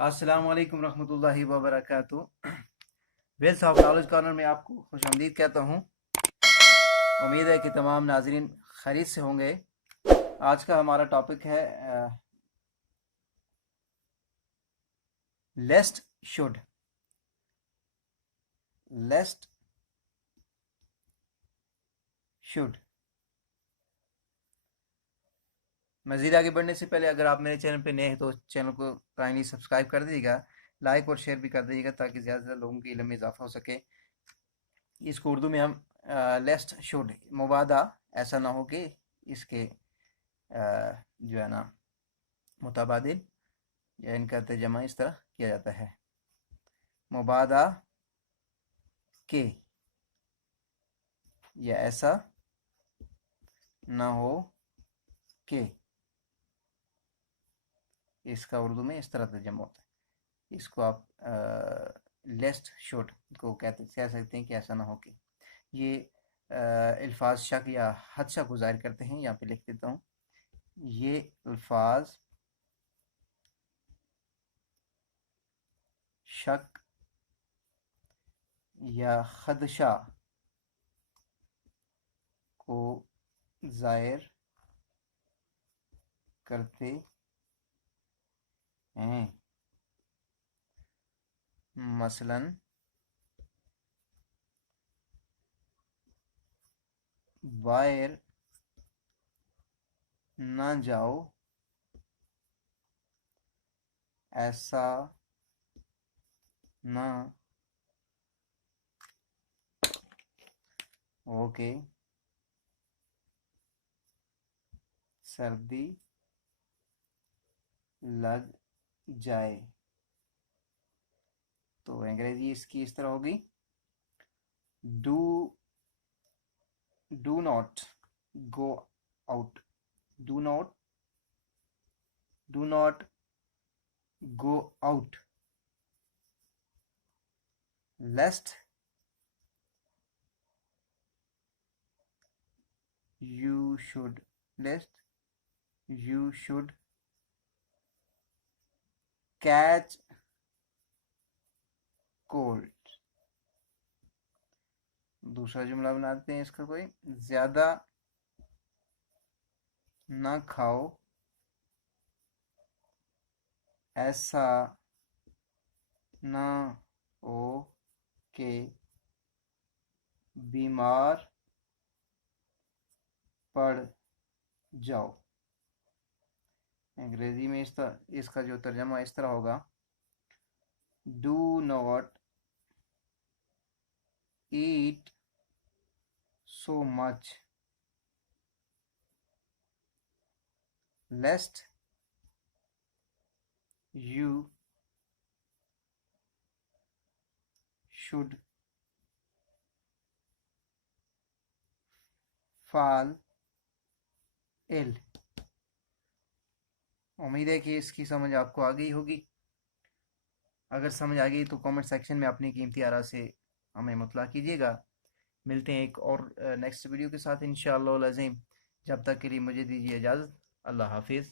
अस्सलाम वालेकुम रहमतुल्लाहि व बरकातुहू। वेल्थ ऑफ नॉलेज कॉर्नर में आपको खुशामदीद कहता हूँ। उम्मीद है कि तमाम नाजरीन खैरियत से होंगे। आज का हमारा टॉपिक है लेस्ट शुड लेस्ट शुड। मज़ीद आगे बढ़ने से पहले अगर आप मेरे चैनल पे नए हैं तो चैनल को काइंडली सब्सक्राइब कर दीजिएगा, लाइक और शेयर भी कर दीजिएगा ताकि ज़्यादा से ज़्यादा लोगों के इल्म में इजाफा हो सके। इसको उर्दू में हम लेस्ट शुड मुबादा, ऐसा ना हो कि इसके जो है ना मुताबादिल या इनका तर्जमा इस तरह किया जाता है, मुबादा के, या ऐसा ना हो के। इसका उर्दू में इस तरह तर्जमा होता है। इसको आप लेस्ट शुड को कह सकते हैं कि ऐसा ना हो कि। ये अल्फाज शक या हदशा को ज़ाहिर करते हैं। यहाँ पे लिख देता हूँ, ये अल्फाज शक या खदशा को ज़ाहिर करते हैं। मसलन बाहर ना जाओ, ऐसा ना ओके, सर्दी लग जाए। तो अंग्रेजी इसकी इस तरह होगी, do do not go out, do not do not go out lest you should lest you should catch cold। दूसरा जुमला बनाते हैं इसका, कोई ज्यादा ना खाओ, ऐसा ना हो कि बीमार पड़ जाओ। अंग्रेजी में इसका जो तर्जमा इस तरह होगा, do not eat so much लेस्ट you should fall ill। उम्मीद है कि इसकी समझ आपको आ गई होगी। अगर समझ आ गई तो कमेंट सेक्शन में अपनी कीमती आरा से हमें मुतला कीजिएगा। मिलते हैं एक और नेक्स्ट वीडियो के साथ इंशाअल्लाह अज़ीम। जब तक के लिए मुझे दीजिए इजाज़त। अल्लाह हाफिज़।